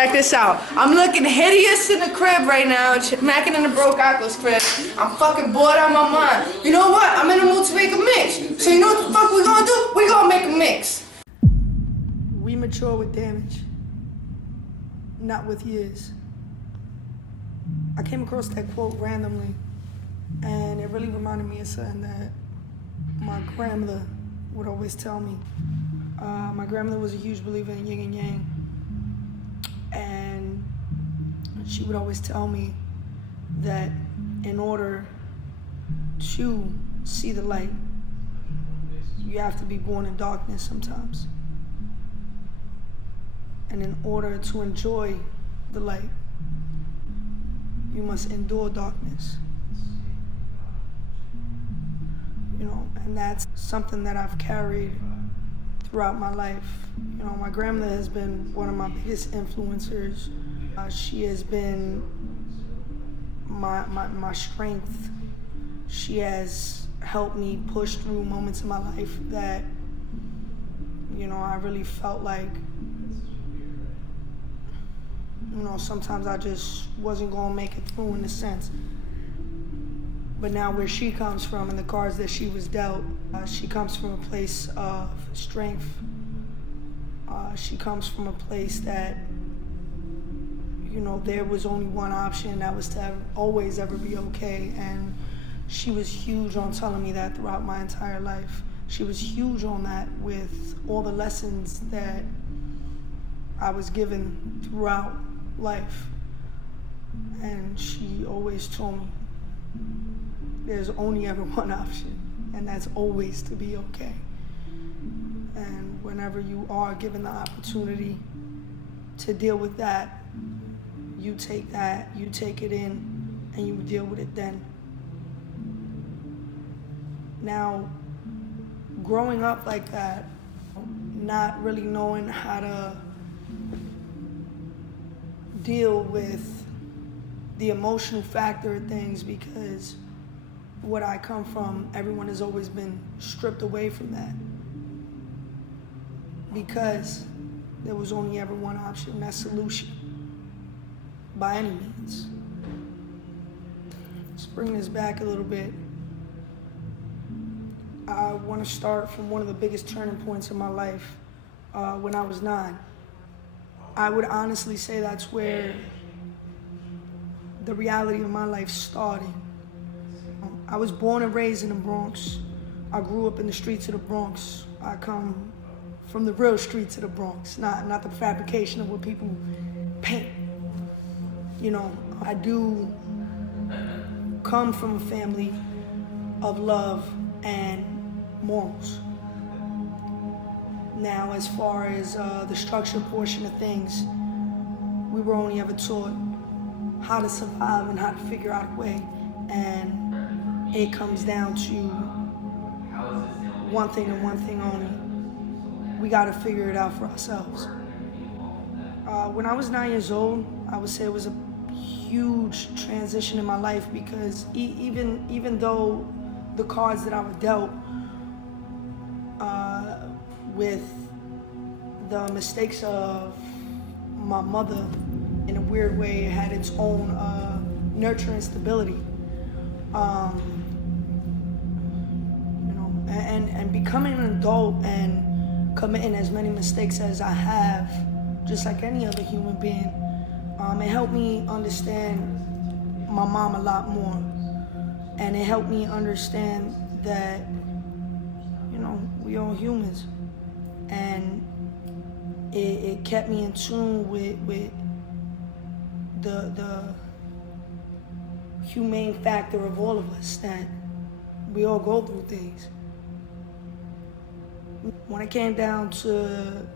Check this out. I'm looking hideous in the crib right now, macking in the broke uncle's crib. I'm fucking bored out of my mind. You know what? I'm in the mood to make a mix. So you know what the fuck we gonna do? We gonna make a mix. We mature with damage, not with years. I came across that quote randomly, and it really reminded me of something that my grandmother would always tell me. My grandmother was a huge believer in yin and yang, and she would always tell me that in order to see the light, you have to be born in darkness sometimes. And in order to enjoy the light, you must endure darkness. You know, and that's something that I've carried throughout my life. You know, my grandmother has been one of my biggest influencers. She has been my strength. She has helped me push through moments in my life that, you know, I really felt like, you know, sometimes I just wasn't gonna make it through in a sense. But now where she comes from and the cards that she was dealt, she comes from a place of strength. She comes from a place that, you know, there was only one option, that was to always ever be okay. And she was huge on telling me that throughout my entire life. She was huge on that with all the lessons that I was given throughout life. And she always told me, there's only ever one option, and that's always to be okay. And whenever you are given the opportunity to deal with that, you take it in, and you deal with it then. Now, growing up like that, not really knowing how to deal with the emotional factor of things, because what I come from, everyone has always been stripped away from that. Because there was only ever one option, that solution, by any means. Let's bring this back a little bit. I want to start from one of the biggest turning points in my life, when I was 9. I would honestly say that's where the reality of my life started. I was born and raised in the Bronx. I grew up in the streets of the Bronx. I come from the real streets of the Bronx, not the fabrication of what people paint. You know, I do come from a family of love and morals. Now, as far as the structure portion of things, we were only ever taught how to survive and how to figure out a way. And it comes down to one thing and one thing only. We gotta figure it out for ourselves. When I was 9 years old, I would say it was a huge transition in my life, because even though the cards that I were dealt with the mistakes of my mother, in a weird way, it had its own nurture and stability. And becoming an adult and committing as many mistakes as I have, just like any other human being, it helped me understand my mom a lot more. And it helped me understand that, you know, we all humans. And it kept me in tune with the humane factor of all of us, that we all go through things. When it came down to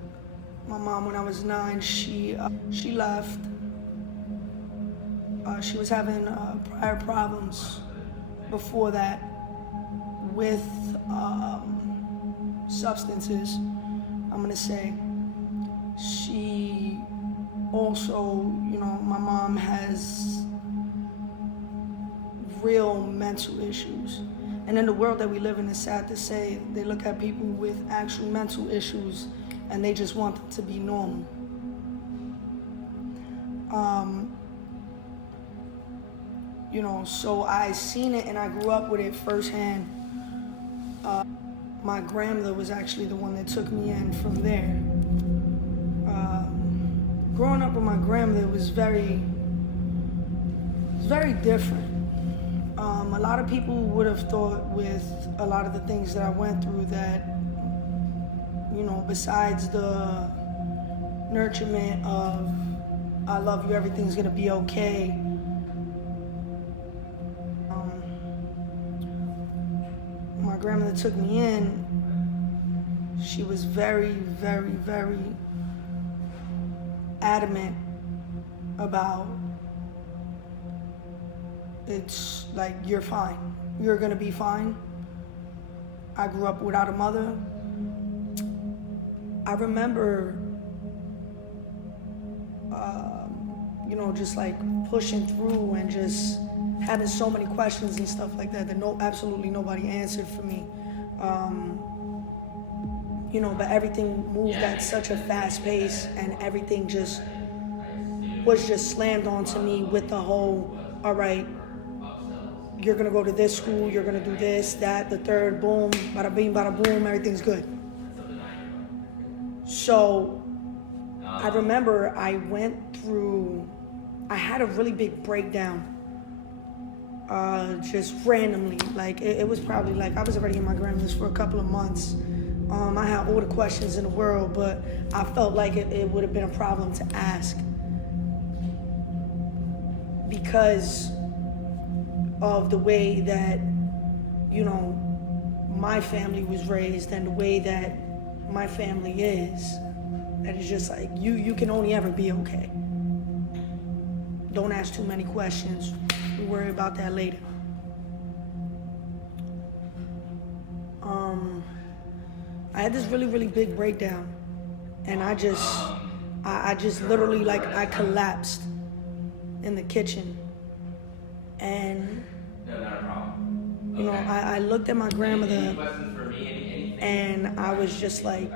my mom when I was 9, she left. She was having prior problems before that with substances, I'm gonna say. She also, you know, my mom has real mental issues. And in the world that we live in, it's sad to say, they look at people with actual mental issues and they just want them to be normal. You know, so I seen it and I grew up with it firsthand. My grandmother was actually the one that took me in from there. Growing up with my grandmother was very different. A lot of people would have thought with a lot of the things that I went through that, you know, besides the nurturement of I love you, everything's gonna be okay. My grandmother took me in. She was very adamant about it's like, you're fine. You're gonna be fine. I grew up without a mother. I remember, you know, just like pushing through and just having so many questions and stuff like that absolutely nobody answered for me. You know, but everything moved at such a fast pace, and everything just was just slammed onto me with the whole, all right, you're gonna go to this school, you're gonna do this, that, the third, boom, bada bing, bada boom, everything's good. So I remember I had a really big breakdown, just randomly. Like it was probably like I was already in my grandmother's for a couple of months. I had all the questions in the world, but I felt like it would have been a problem to ask because of the way that, you know, my family was raised and the way that my family is. That is just like, you can only ever be okay. Don't ask too many questions. We'll worry about that later. I had this really big breakdown, and I just literally, like, I collapsed in the kitchen, and you know, I looked at my grandmother, and I was just like,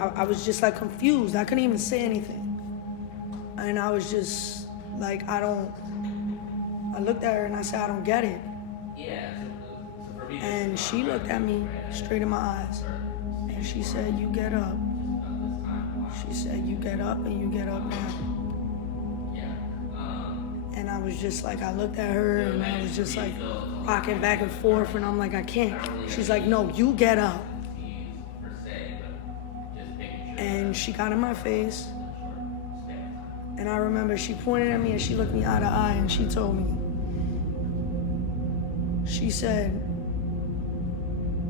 I was just like confused. I couldn't even say anything, and I was just like, I looked at her and I said, I don't get it. And she looked at me straight in my eyes, and she said, you get up. She said, you get up, and you get up now. And I was just like, I looked at her, and I was just like rocking back and forth, and I'm like, I can't. She's like, no, you get up. And she got in my face, and I remember she pointed at me and she looked me eye to eye, and she told me, she said,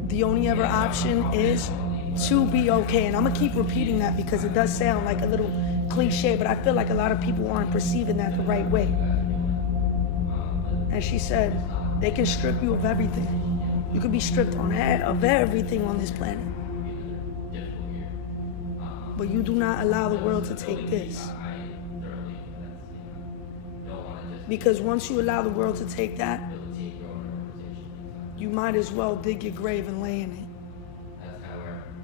the only other option is to be okay. And I'm gonna keep repeating that because it does sound like a little cliche, but I feel like a lot of people aren't perceiving that the right way. And she said, they can strip you of everything. You could be stripped of everything on this planet. But you do not allow the world to take this. Because once you allow the world to take that, you might as well dig your grave and lay in it.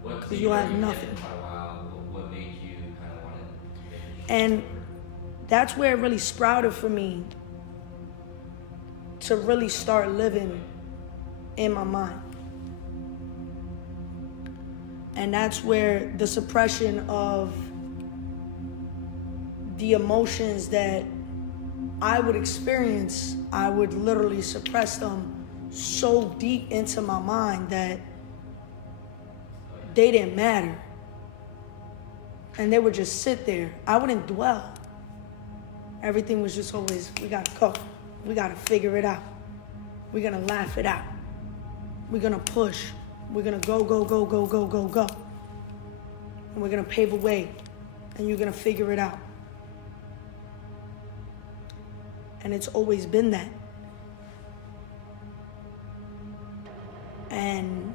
Because you'll have nothing. And that's where it really sprouted for me to really start living in my mind. And that's where the suppression of the emotions that I would experience, I would literally suppress them so deep into my mind that they didn't matter. And they would just sit there. I wouldn't dwell. Everything was just always, we gotta go. We gotta figure it out. We're gonna laugh it out. We're gonna push. We're gonna go. And we're gonna pave a way. And you're gonna figure it out. And it's always been that. And,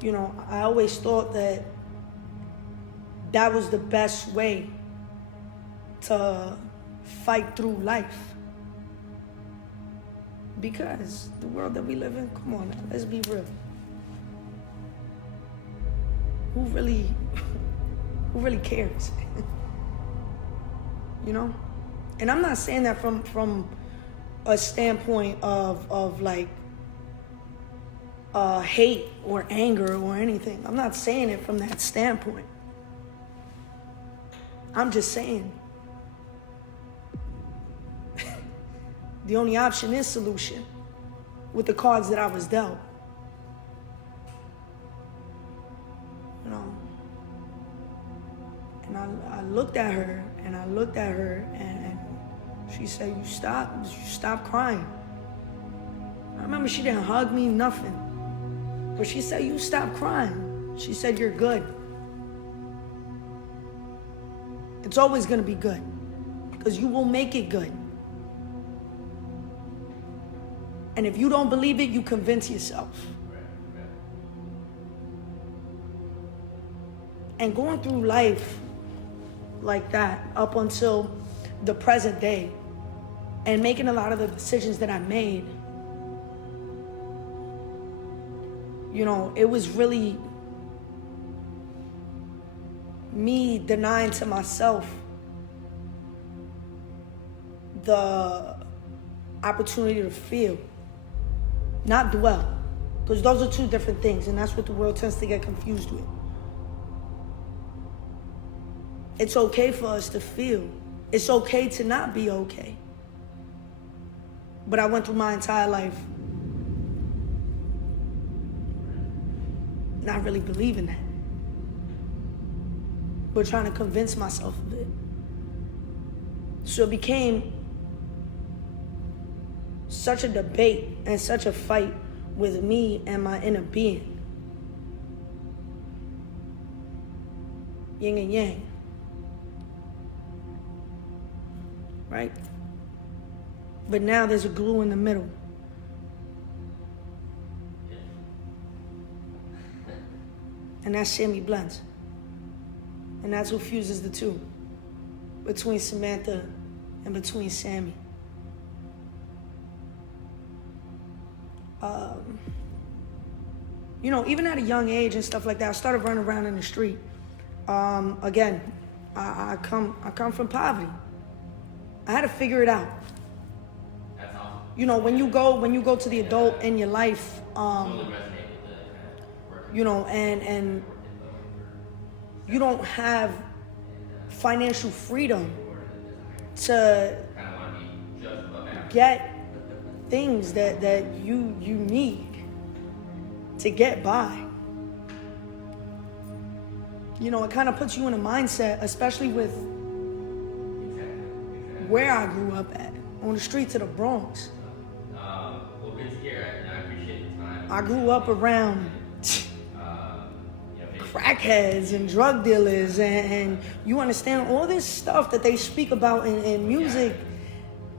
you know, I always thought that that was the best way to fight through life. Because the world that we live in, come on now, let's be real. Who really cares? you know? And I'm not saying that from a standpoint of like hate or anger or anything. I'm not saying it from that standpoint. I'm just saying the only option is solution with the cards that I was dealt. You know? And I looked at her and and she said, you stop crying. I remember she didn't hug me, nothing. But she said, you stop crying. She said, you're good. It's always gonna be good because you will make it good. And if you don't believe it, you convince yourself. And going through life like that up until the present day and making a lot of the decisions that I made, you know, it was really me denying to myself the opportunity to feel, not dwell, because those are two different things, and that's what the world tends to get confused with. It's okay for us to feel. It's okay to not be okay. But I went through my entire life not really believing that, but trying to convince myself of it. So it became such a debate and such a fight with me and my inner being. Yin and yang. Right? But now there's a glue in the middle. And that's Djsammiiblendz. And that's what fuses the two. Between Samantha and between Sammy. You know, even at a young age and stuff like that, I started running around in the street. Again, I come from poverty. I had to figure it out. That's awesome. You know, when you go to the adult in your life, you know, and you don't have financial freedom to get things that you need to get by. You know, it kind of puts you in a mindset, especially with where I grew up at, on the streets of the Bronx. Well, good to hear, and I appreciate the time. I grew up around crackheads and drug dealers, and you understand all this stuff that they speak about in music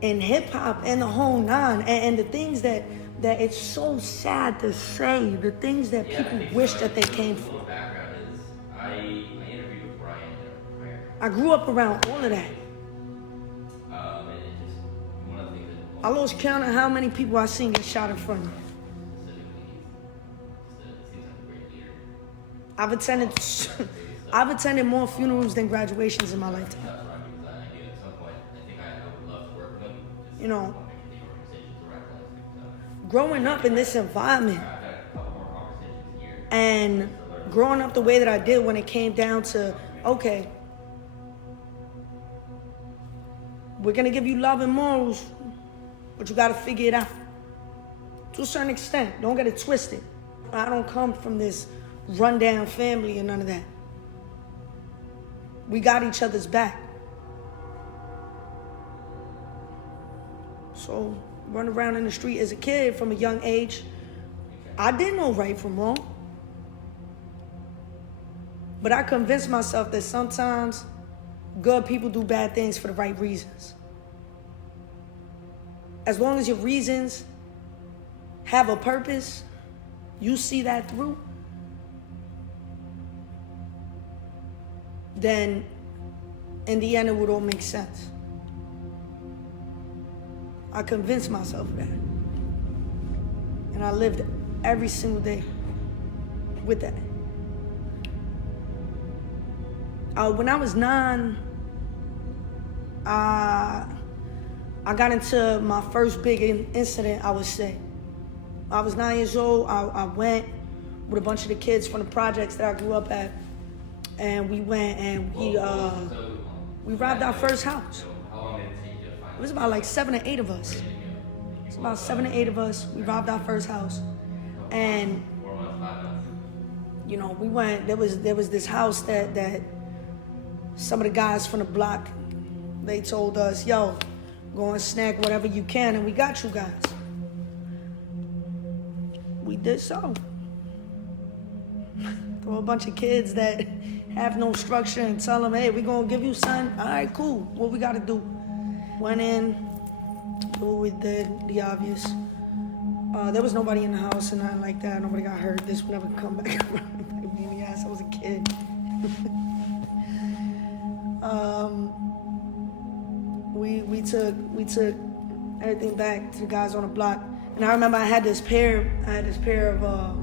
and hip hop and the whole nine, and the things that it's so sad to say, the things that people wish that they came from. Background is I interviewed before I ended up prayer. I grew up around all of that. And it just one of the things that I lost count of how many people I seen get shot in front of me. I've attended more funerals than graduations in my lifetime. That's right, because I knew at some point I think I would love to work with them. You know, growing up in this environment I've had a couple more conversations here. and growing up the way that I did when it came down to, okay, we're gonna give you love and morals, but you gotta figure it out. To a certain extent, don't get it twisted. I don't come from this rundown family and none of that. We got each other's back. So, run around in the street as a kid from a young age, I didn't know right from wrong. But I convinced myself that sometimes good people do bad things for the right reasons. As long as your reasons have a purpose, you see that through, then in the end it would all make sense. I convinced myself of that. And I lived every single day with that. When I was 9, I got into my first big incident, I would say. I was 9 years old. I went with a bunch of the kids from the projects that I grew up at, and we went and we robbed our first house. How long did it take you to find It was about like 7 or 8 of us. It's about 7 or 8 of us. We robbed our first house, and 4 months, 5 months? you know, we went. There was this house that some of the guys from the block, they told us, "Yo, go and snag whatever you can, and we got you guys." We did so. Throw a bunch of kids that have no structure and tell them, "Hey, we gonna give you something." All right, cool. What we gotta do? Went in, did what we did, the obvious. There was nobody in the house and nothing like that. Nobody got hurt. This would never come back around. Like me in the ass. I was a kid. We took everything back to the guys on the block. And I remember I had this pair of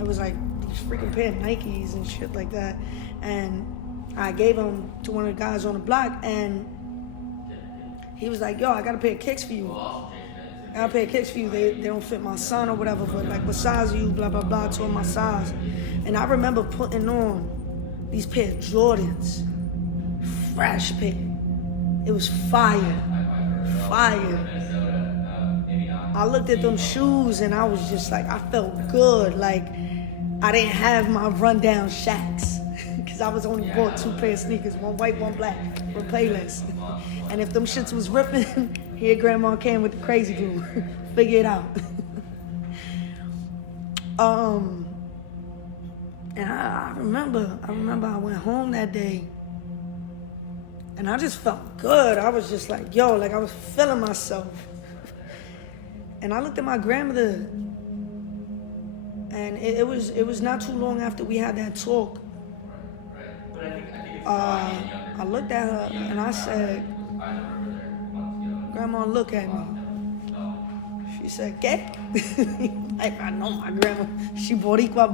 it was like these freaking pair of Nikes and shit like that. And I gave them to one of the guys on the block, and he was like, "Yo, I got a pair of kicks for you. I got a pair of kicks for you. They don't fit my son or whatever, but like, what size are you? Blah, blah, blah." To my size. And I remember putting on these pair of Jordans. Fresh pair. It was fire. Fire. I looked at them shoes and I was just like, I felt good. Like, I didn't have my rundown Shaqs. Because I was only bought 2 pair of sneakers, one white, one black, for Payless. And if them shits was ripping, here grandma came with the crazy glue. Figure it out. And I remember I went home that day and I just felt good. I was just like, yo, like I was feeling myself. And I looked at my grandmother, and it was not too long after we had that talk. But I think it's I looked at her and I said, "Grandma, look at me." She said, "¿Qué?" Like, I know my grandma. She boricua.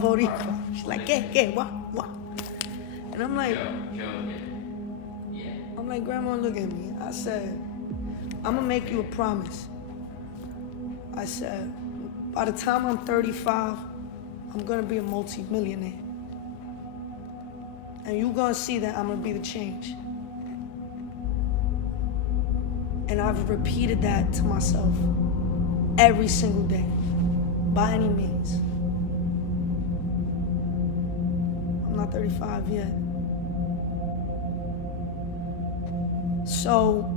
She's like, ¿Qué? What? And I'm like, "Grandma, look at me." I said, "I'm gonna make you a promise." I said, "By the time I'm 35, I'm gonna be a multi-millionaire. And you're gonna see that I'm gonna be the change." And I've repeated that to myself every single day, by any means. I'm not 35 yet. So,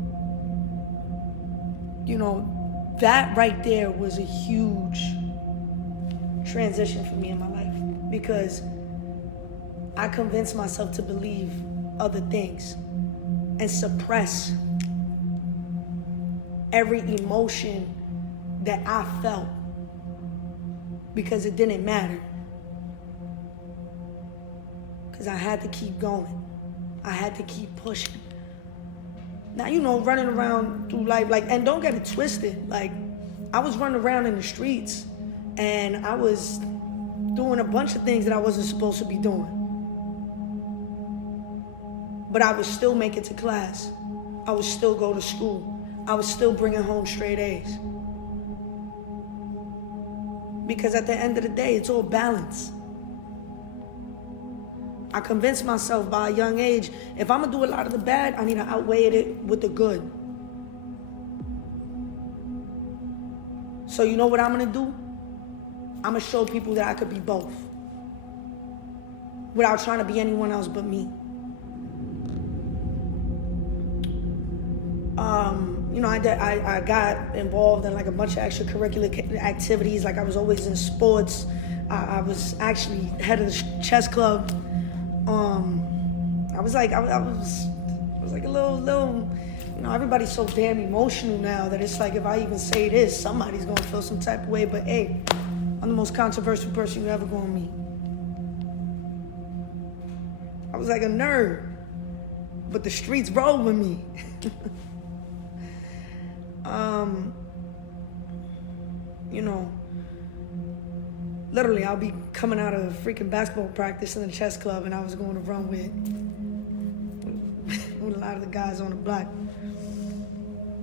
you know, that right there was a huge transition for me in my life, because I convinced myself to believe other things and suppress every emotion that I felt, because it didn't matter. Because I had to keep going. I had to keep pushing. Now, you know, running around through life, like, and don't get it twisted, like, I was running around in the streets and I was doing a bunch of things that I wasn't supposed to be doing. But I would still make it to class. I would still go to school. I was still bringing home straight A's. Because at the end of the day, it's all balance. I convinced myself by a young age, if I'm gonna do a lot of the bad, I need to outweigh it with the good. So you know what I'm gonna do? I'm gonna show people that I could be both, without trying to be anyone else but me. You know, I got involved in like a bunch of extracurricular activities. Like, I was always in sports. I was actually head of the chess club. I was like a little, you know, everybody's so damn emotional now that it's like, if I even say this, somebody's gonna feel some type of way. But hey, I'm the most controversial person you're ever gonna meet. I was like a nerd, but the streets roll with me. You know, literally, I'll be coming out of freaking basketball practice in the chess club, and I was going to run with with a lot of the guys on the block.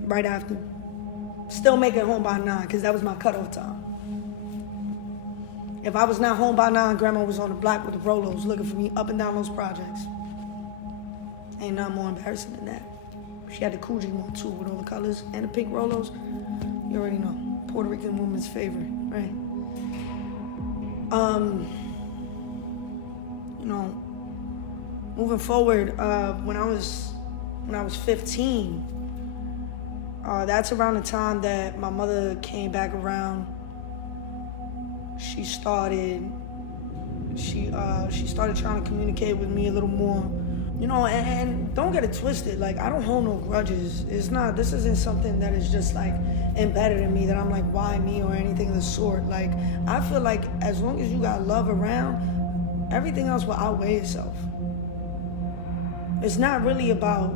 Right after. Still make it home by 9, because that was my cutoff time. If I was not home by 9, Grandma was on the block with the Rolos looking for me up and down those projects. Ain't nothing more embarrassing than that. She had the Coogee one too, with all the colors and the pink Rolos. You already know, Puerto Rican woman's favorite, right? You know, moving forward, when I was 15, that's around the time that my mother came back around. She started trying to communicate with me a little more, you know, and don't get it twisted, like, I don't hold no grudges. This isn't something that is just like embedded in me that I'm like, why me or anything of the sort. Like, I feel like as long as you got love around, everything else will outweigh itself. It's not really about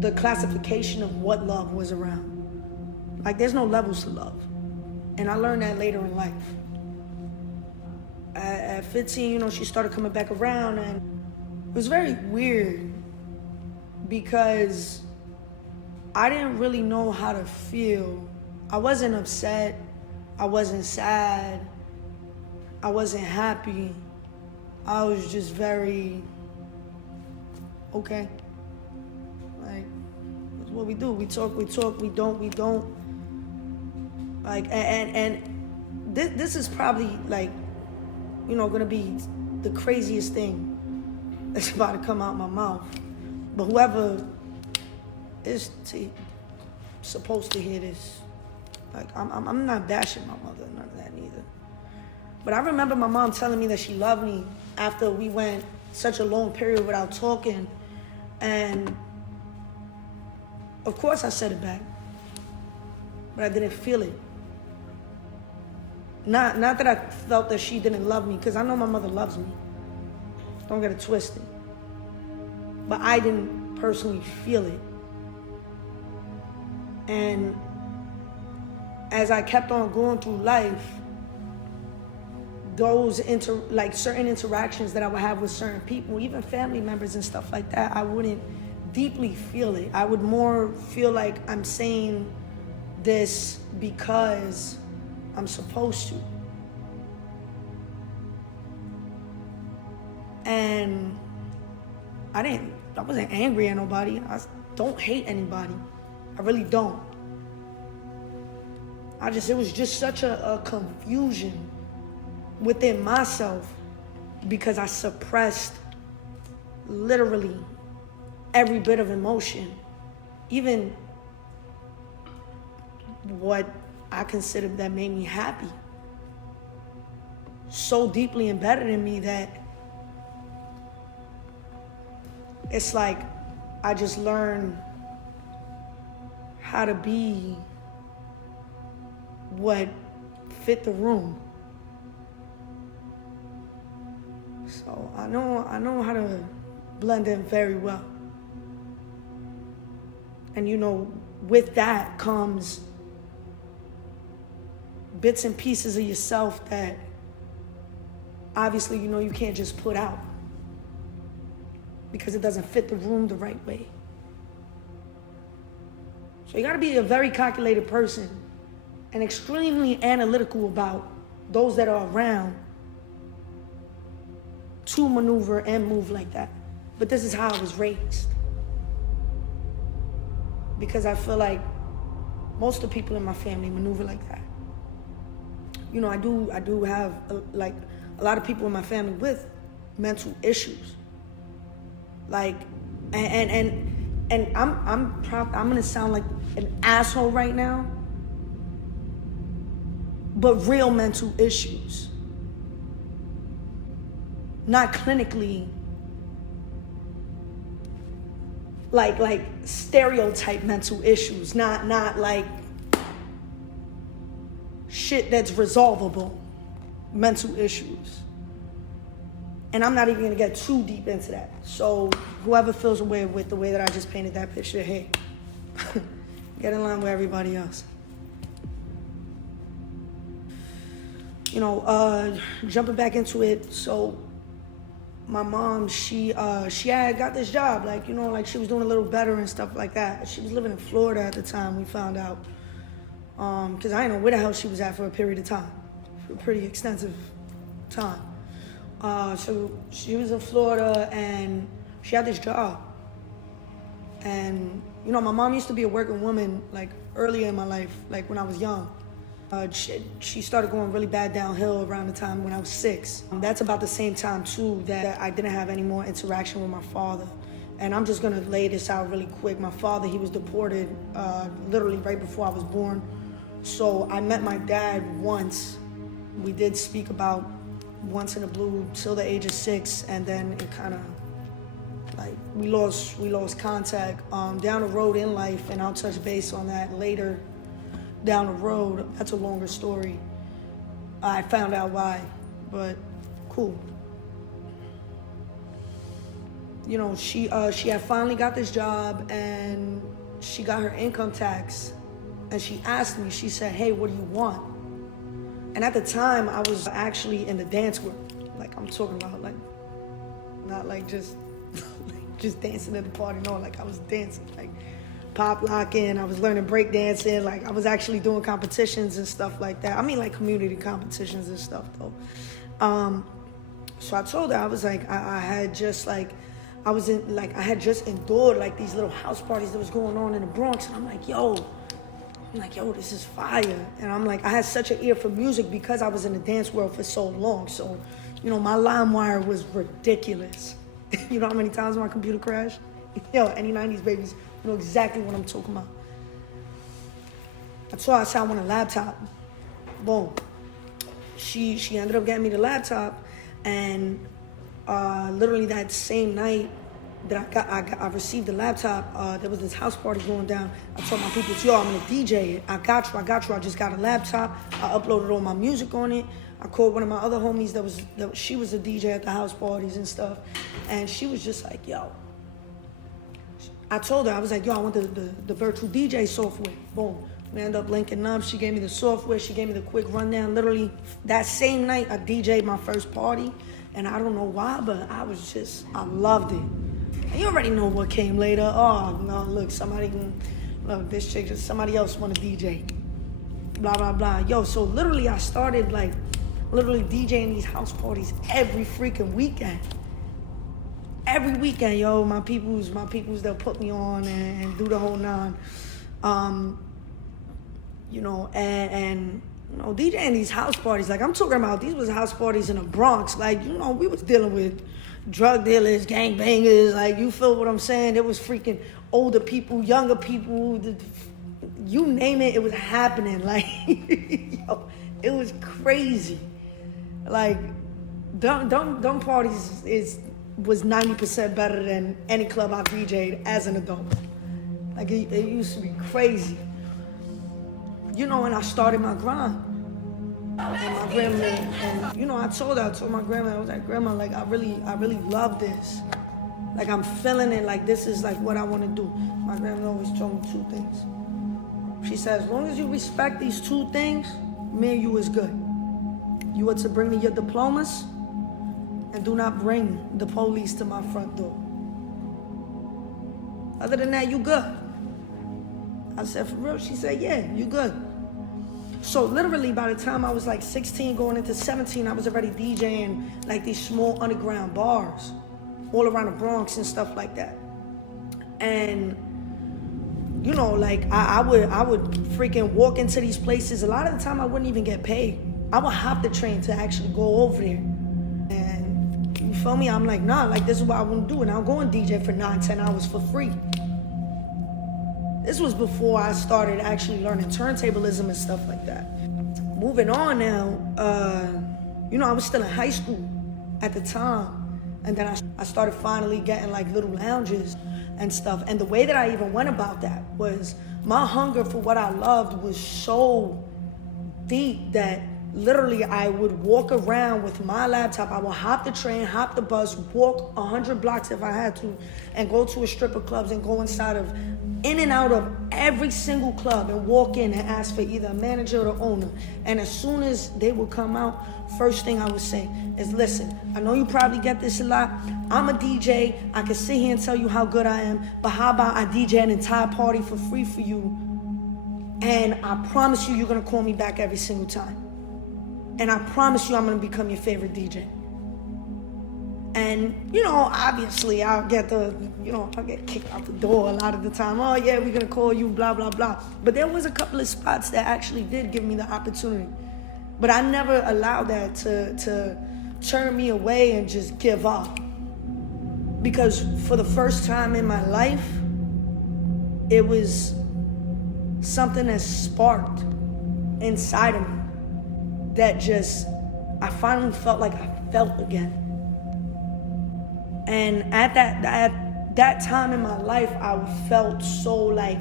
the classification of what love was around. Like, there's no levels to love. And I learned that later in life. At 15, you know, she started coming back around, and it was very weird because I didn't really know how to feel. I wasn't upset. I wasn't sad. I wasn't happy. I was just very, okay. Like, that's what we do. We talk, we don't. Like, and this is probably, like, you know, gonna be the craziest thing that's about to come out my mouth. But whoever is supposed to hear this, like, I'm not bashing my mother, none of that neither. But I remember my mom telling me that she loved me after we went such a long period without talking. And of course I said it back, but I didn't feel it. Not that I felt that she didn't love me, because I know my mother loves me. Don't get it twisted. But I didn't personally feel it. And as I kept on going through life, those certain interactions that I would have with certain people, even family members and stuff like that, I wouldn't deeply feel it. I would more feel like I'm saying this because I'm supposed to. And I wasn't angry at nobody. I don't hate anybody. I really don't. It was just such a confusion within myself because I suppressed literally every bit of emotion, even what I considered that made me happy. So deeply embedded in me that it's like I just learned how to be what fit the room. So I know how to blend in very well. And you know, with that comes bits and pieces of yourself that obviously, you know, you can't just put out because it doesn't fit the room the right way. So you gotta be a very calculated person and extremely analytical about those that are around to maneuver and move like that. But this is how I was raised. Because I feel like most of the people in my family maneuver like that. You know, I do have a lot of people in my family with mental issues. Like, and I'm gonna sound like an asshole right now, but real mental issues. Not clinically, like stereotype mental issues, not like shit that's resolvable mental issues. And I'm not even gonna get too deep into that. So whoever feels away with the way that I just painted that picture, hey, get in line with everybody else. You know, jumping back into it, so my mom, she had got this job, like, you know, like she was doing a little better and stuff like that. She was living in Florida at the time, we found out. Because I didn't know where the hell she was at for a period of time, for a pretty extensive time. So she was in Florida and she had this job. And, you know, my mom used to be a working woman, like, earlier in my life, like when I was young. She started going really bad downhill around the time when I was 6. That's about the same time, too, that I didn't have any more interaction with my father. And I'm just gonna lay this out really quick. My father, he was deported literally right before I was born. So I met my dad once. We did speak about once in a blue till the age of 6, and then it kind of, like, we lost contact down the road in life, and I'll touch base on that later. Down the road, that's a longer story. I found out why, but cool. You know, she had finally got this job and she got her income tax, and she asked me, she said, "Hey, what do you want?" And at the time, I was actually in the dance world. Like, I'm talking about, like, not like just just dancing at the party, no, like I was dancing, like pop locking, I was learning break dancing, like I was actually doing competitions and stuff like that. I mean, like community competitions and stuff though. So I told her, I was like, I had just endured like these little house parties that was going on in the Bronx, and I'm like, yo, this is fire. And I'm like, I had such an ear for music because I was in the dance world for so long. So, you know, my LimeWire was ridiculous. You know how many times my computer crashed? Yo, any 90s babies, you know exactly what I'm talking about. So I said, I want a laptop. Boom. She ended up getting me the laptop, and literally that same night that I received the laptop, there was this house party going down. I told my people, yo, I'm gonna DJ it. I got you. I just got a laptop. I uploaded all my music on it. I called one of my other homies she was a DJ at the house parties and stuff. And she was just like, yo. I told her, I was like, yo, I want the virtual DJ software. Boom. We ended up linking up. She gave me the software. She gave me the quick rundown. Literally, that same night, I DJ'd my first party. And I don't know why, but I loved it. And you already know what came later. Oh, no, look, this chick, somebody else want to DJ. Blah, blah, blah. Yo, so literally, I started, like, DJing these house parties every freaking weekend. Every weekend, yo, my peoples, they'll put me on and do the whole nine. You know, and you know, DJing these house parties, like I'm talking about, these was house parties in the Bronx. Like, you know, we was dealing with drug dealers, gangbangers, like, you feel what I'm saying? There was freaking older people, younger people, you name it, it was happening. Like, yo, it was crazy. Like, dumb parties was 90% better than any club I've DJ'd as an adult. Like, it used to be crazy. You know, and I started my grind. And my grandma, and you know, I told my grandma, I was like, Grandma, like, I really love this. Like, I'm feeling it, like, this is like what I want to do. My grandma always told me 2 things. She said, as long as you respect these 2 things, me and you is good. You are to bring me your diplomas, and do not bring the police to my front door. Other than that, you good. I said, for real? She said, yeah, you good. So literally by the time I was like 16 going into 17, I was already DJing like these small underground bars all around the Bronx and stuff like that. And you know, like I would freaking walk into these places. A lot of the time I wouldn't even get paid. I would hop the train to actually go over there. And you feel me? I'm like, nah, like this is what I want to do. And I'll go and DJ for 9-10 hours for free. This was before I started actually learning turntablism and stuff like that. Moving on now, you know, I was still in high school at the time. And then I started finally getting like little lounges and stuff. And the way that I even went about that was my hunger for what I loved was so deep that literally I would walk around with my laptop. I would hop the train, hop the bus, walk 100 blocks if I had to, and go to a strip of clubs and go inside of in and out of every single club and walk in and ask for either a manager or the owner. And as soon as they would come out, first thing I would say is, listen, I know you probably get this a lot. I'm a DJ. I can sit here and tell you how good I am, but how about I DJ an entire party for free for you? And I promise you're gonna call me back every single time. And I promise you I'm gonna become your favorite DJ. And, obviously I'll get kicked out the door a lot of the time. Oh yeah, we're gonna call you, blah, blah, blah. But there was a couple of spots that actually did give me the opportunity. But I never allowed that to turn me away and just give up. Because for the first time in my life, it was something that sparked inside of me that I finally felt like I felt again. And at that time in my life, I felt so like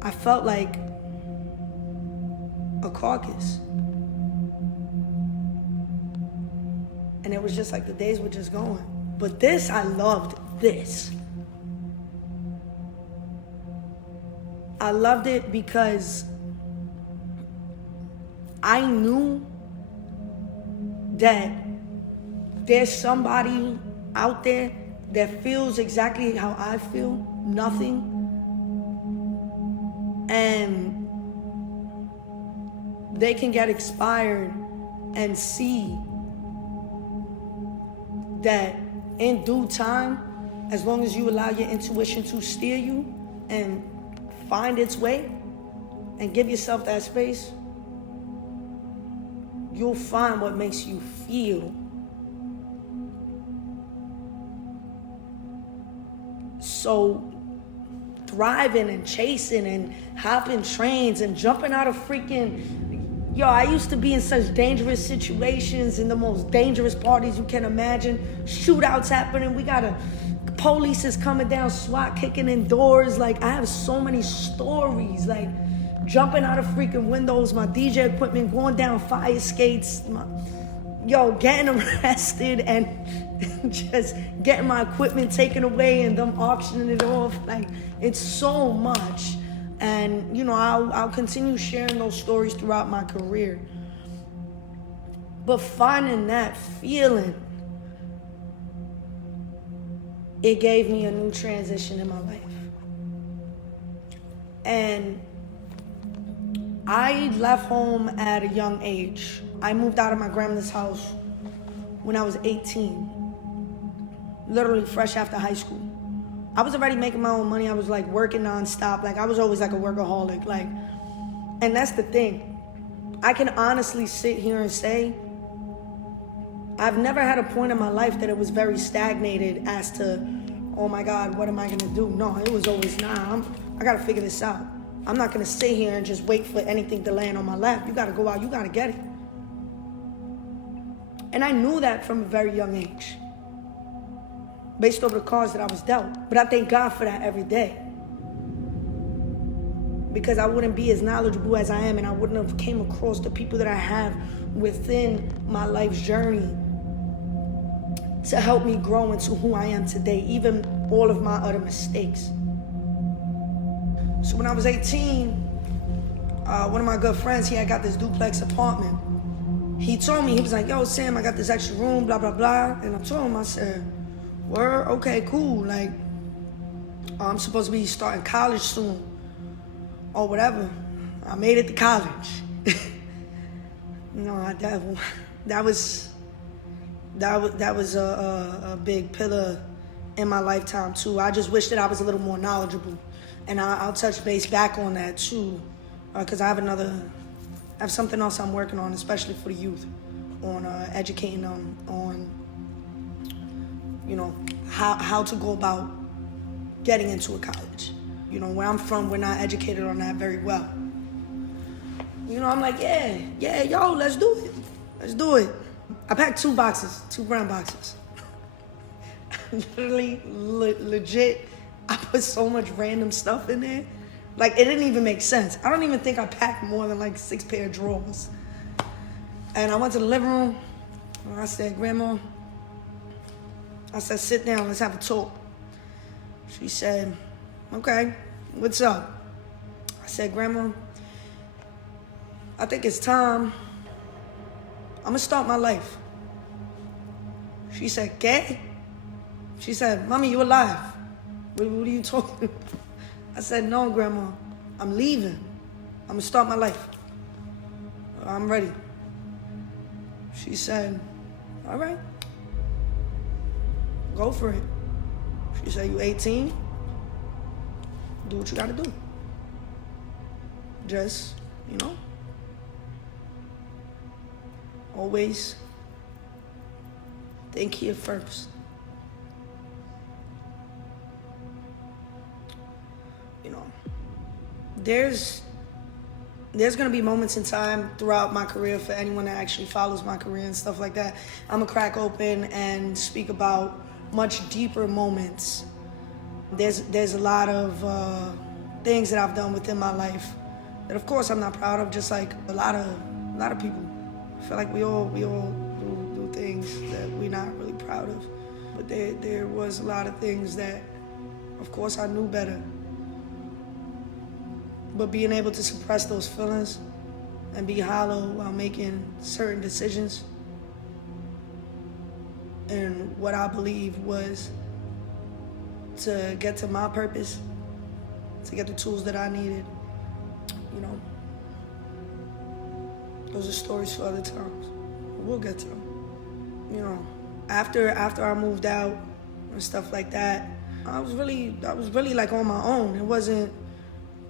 I felt like a carcass. And it was just like the days were just going. But this, I loved this. I loved it because I knew that there's somebody out there that feels exactly how I feel, nothing. And they can get inspired and see that in due time, as long as you allow your intuition to steer you and find its way and give yourself that space, you'll find what makes you feel. So thriving and chasing and hopping trains and jumping out of I used to be in such dangerous situations, in the most dangerous parties you can imagine. Shootouts happening, police is coming down, SWAT kicking in doors. Like, I have so many stories, like jumping out of freaking windows, my DJ equipment going down fire skates, getting arrested and just getting my equipment taken away and them auctioning it off. Like, it's so much. And, I'll continue sharing those stories throughout my career. But finding that feeling, it gave me a new transition in my life. And I left home at a young age. I moved out of my grandmother's house when I was 18, literally fresh after high school. I was already making my own money. I was working nonstop. I was always a workaholic. And that's the thing. I can honestly sit here and say, I've never had a point in my life that it was very stagnated as to, oh my God, what am I gonna do? No, it was always, I gotta figure this out. I'm not gonna sit here and just wait for anything to land on my lap. You gotta go out, you gotta get it. And I knew that from a very young age, based over the cards that I was dealt. But I thank God for that every day. Because I wouldn't be as knowledgeable as I am, and I wouldn't have came across the people that I have within my life's journey to help me grow into who I am today, even all of my other mistakes. So when I was 18, one of my good friends, he had got this duplex apartment. He told me, he was like, yo, Sam, I got this extra room, blah, blah, blah. And I told him, I said, word, okay, cool. I'm supposed to be starting college soon or whatever. I made it to college. That was a big pillar in my lifetime too. I just wish that I was a little more knowledgeable, and I'll touch base back on that too, because I have something else I'm working on, especially for the youth, on educating them on how to go about getting into a college. Where I'm from, we're not educated on that very well. I'm like, yeah, yo, let's do it. I packed 2 brown boxes. Literally, legit, I put so much random stuff in there. It didn't even make sense. I don't even think I packed more than 6 pair of drawers. And I went to the living room, and I said, Grandma, I said, sit down, let's have a talk. She said, okay, what's up? I said, Grandma, I think it's time. I'm gonna start my life. She said, ¿Qué? She said, Mommy, you alive? What are you talking about? I said, no, Grandma, I'm leaving. I'm gonna start my life. I'm ready. She said, all right, go for it. She said, you 18? Do what you gotta do. Just, always think here first. There's gonna be moments in time throughout my career, for anyone that actually follows my career and stuff like that, I'm gonna crack open and speak about much deeper moments. There's a lot of things that I've done within my life that, of course, I'm not proud of. Just like a lot of people, I feel like we all do things that we're not really proud of. But there was a lot of things that, of course, I knew better. But being able to suppress those feelings and be hollow while making certain decisions, and what I believe was to get to my purpose, to get the tools that I needed, those are stories for other times. We'll get to them. After I moved out and stuff like that, I was really like on my own. It wasn't,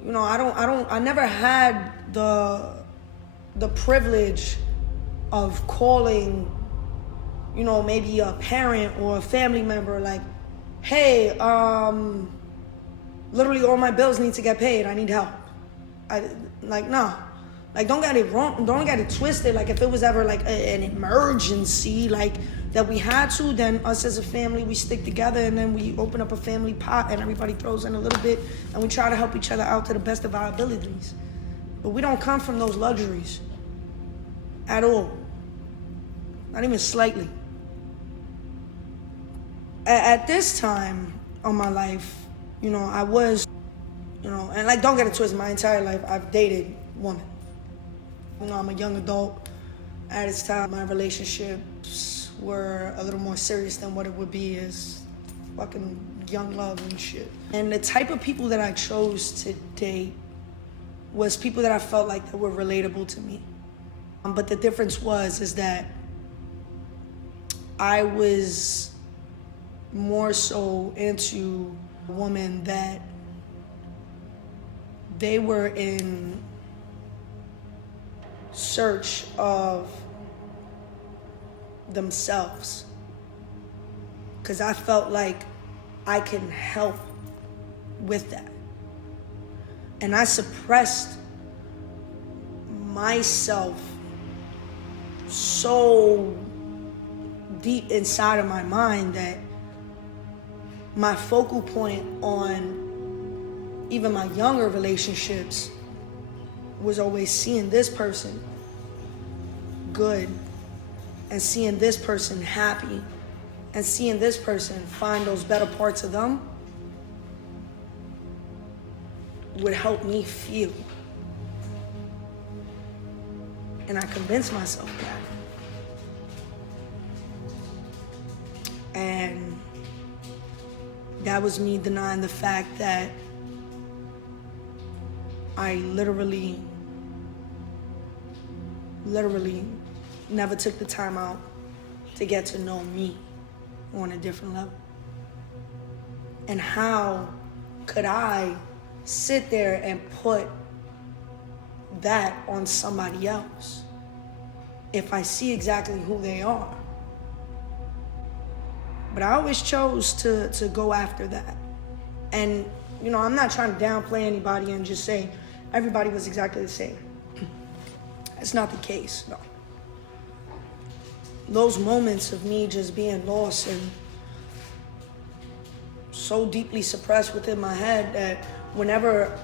I never had the privilege of calling, maybe a parent or a family member, like, hey, literally all my bills need to get paid. I need help. No. Like, don't get it wrong. Don't get it twisted. Like, if it was ever like an emergency, like that we had to, then us as a family, we stick together, and then we open up a family pot and everybody throws in a little bit, and we try to help each other out to the best of our abilities. But we don't come from those luxuries at all. Not even slightly. At this time of my life, I was, and like, don't get it twisted, my entire life I've dated women. I'm a young adult. At this time, my relationships were a little more serious than what it would be as fucking young love and shit. And the type of people that I chose to date was people that I felt like that were relatable to me. But the difference is that I was more so into a woman that they were in search of themselves, because I felt like I can help with that. And I suppressed myself so deep inside of my mind that my focal point on even my younger relationships was always seeing this person good, and seeing this person happy, and seeing this person find those better parts of them would help me feel. And I convinced myself that. And that was me denying the fact that I literally never took the time out to get to know me on a different level. And how could I sit there and put that on somebody else if I see exactly who they are? But I always chose to go after that. And, I'm not trying to downplay anybody and just say everybody was exactly the same. That's not the case, no. Those moments of me just being lost and so deeply suppressed within my head that whenever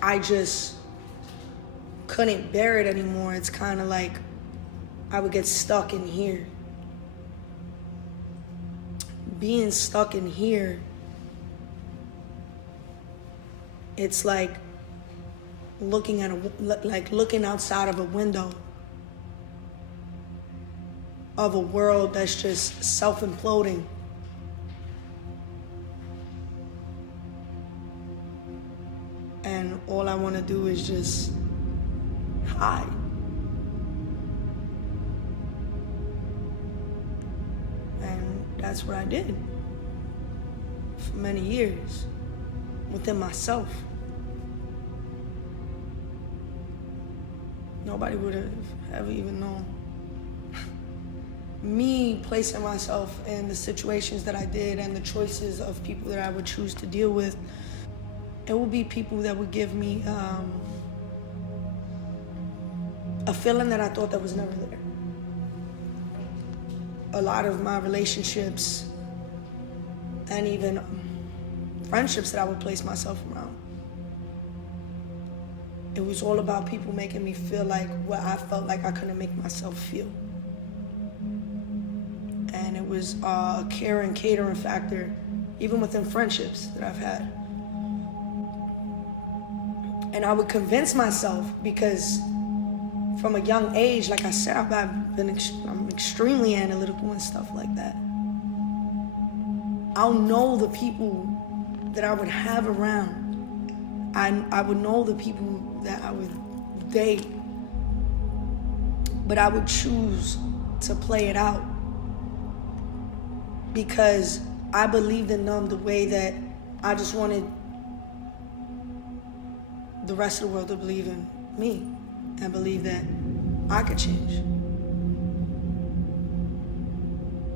I just couldn't bear it anymore, it's kind of like I would get stuck in here. Being stuck in here It's like looking outside of a window of a world that's just self-imploding. And all I want to do is just hide. And that's what I did for many years within myself. Nobody would have ever even known. Me placing myself in the situations that I did and the choices of people that I would choose to deal with, it would be people that would give me a feeling that I thought that was never there. A lot of my relationships and even friendships that I would place myself around, it was all about people making me feel like what I felt like I couldn't make myself feel. And it was a care and catering factor, even within friendships that I've had. And I would convince myself, because from a young age, like I said, I'm extremely analytical and stuff like that. I'll know the people that I would have around. I would know the people that I would date, but I would choose to play it out because I believed in them the way that I just wanted the rest of the world to believe in me and believe that I could change.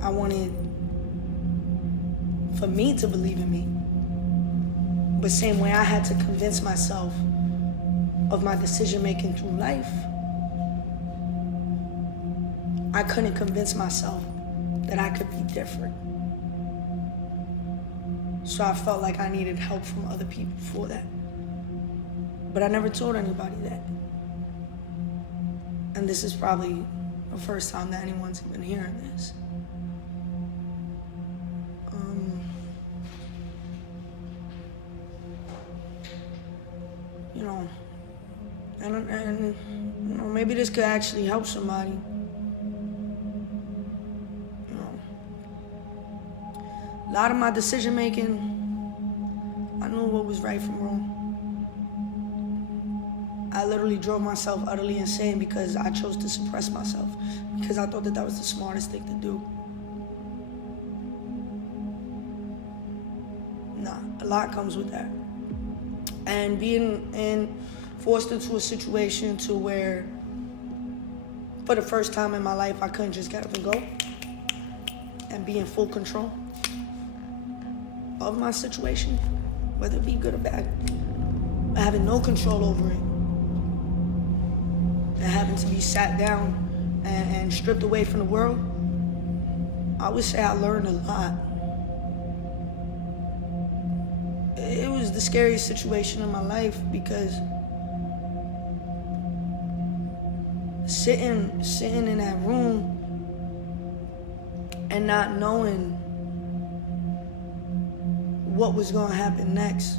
I wanted for me to believe in me. But same way I had to convince myself of my decision making through life, I couldn't convince myself that I could be different. So I felt like I needed help from other people for that. But I never told anybody that. And this is probably the first time that anyone's been hearing this. You know, and you know, maybe this could actually help somebody. You know, a lot of my decision making, I knew what was right from wrong. I literally drove myself utterly insane because I chose to suppress myself, because I thought that that was the smartest thing to do. Nah, a lot comes with that. And being forced into a situation to where, for the first time in my life, I couldn't just get up and go and be in full control of my situation, whether it be good or bad, having no control over it, and having to be sat down and stripped away from the world, I would say I learned a lot. It was the scariest situation in my life because sitting in that room and not knowing what was going to happen next,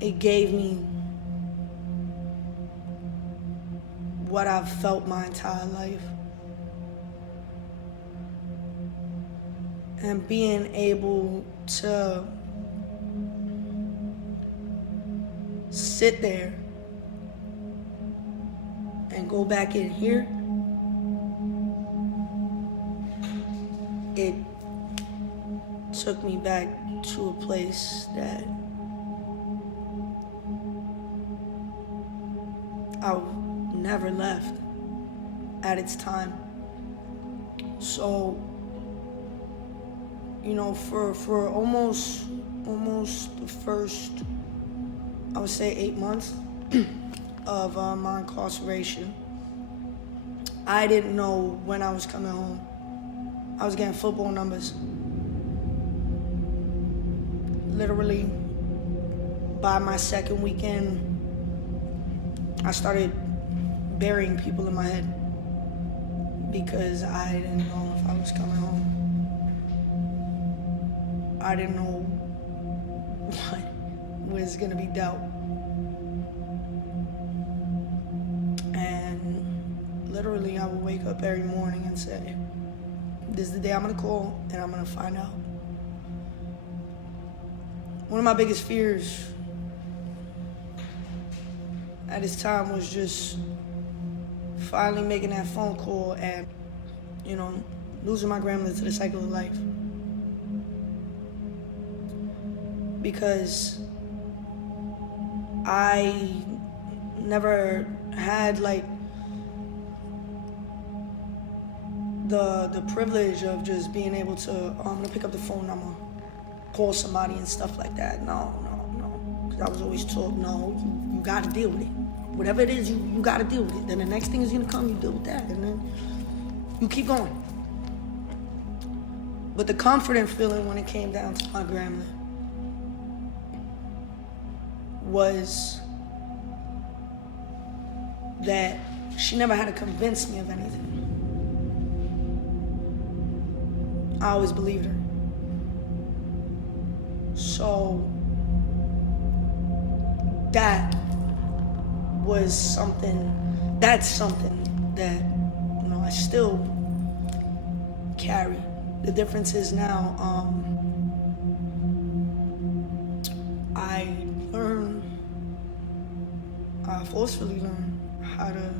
it gave me what I've felt my entire life. And being able to sit there and go back in here, it took me back to a place that I never left at its time. So, you know, for almost the first, I would say 8 months of my incarceration, I didn't know when I was coming home. I was getting football numbers. Literally, by my second weekend, I started burying people in my head because I didn't know if I was coming home. I didn't know was gonna be dealt. And literally I would wake up every morning and say, this is the day I'm gonna call and I'm gonna find out. One of my biggest fears at this time was just finally making that phone call and, you know, losing my grandmother to the cycle of life. Because I never had like the privilege of just being able to, I'm gonna pick up the phone, I'm gonna call somebody and stuff like that. No. Because I was always told, no, you gotta deal with it. Whatever it is, you gotta deal with it. Then the next thing is gonna come, you deal with that. And then you keep going. But the comforting feeling when it came down to my grandmother was that she never had to convince me of anything. I always believed her. So that's something that, you know, I still carry. The difference is now, I forcefully learned how to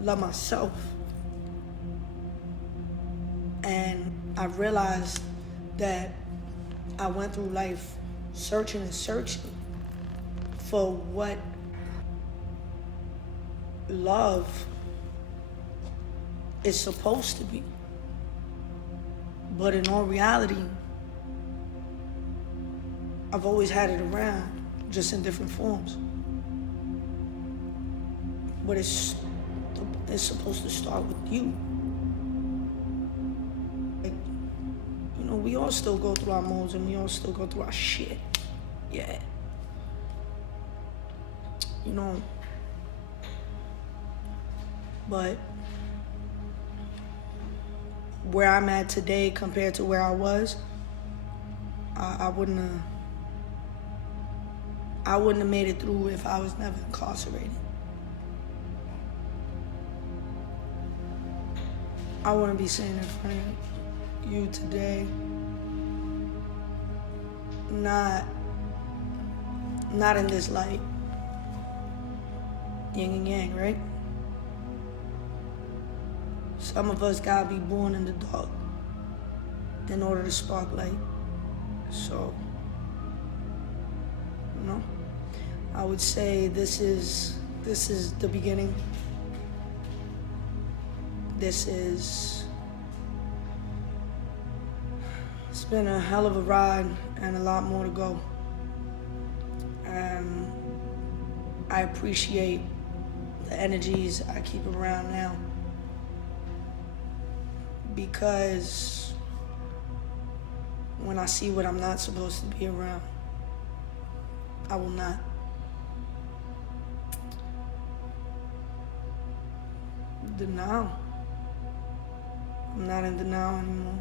love myself. And I realized that I went through life searching for what love is supposed to be. But in all reality, I've always had it around, just in different forms. But it's supposed to start with you. Like, you know, we all still go through our modes and we all still go through our shit. Yeah. You know. But where I'm at today compared to where I was, I wouldn't have made it through if I was never incarcerated. I wouldn't be sitting in front of you today, not in this light. Yin and yang, right? Some of us gotta be born in the dark in order to spark light. So, you know, I would say this is the beginning. It's been a hell of a ride and a lot more to go. I appreciate the energies I keep around now, because when I see what I'm not supposed to be around, I will not. Denial. I'm not in denial anymore.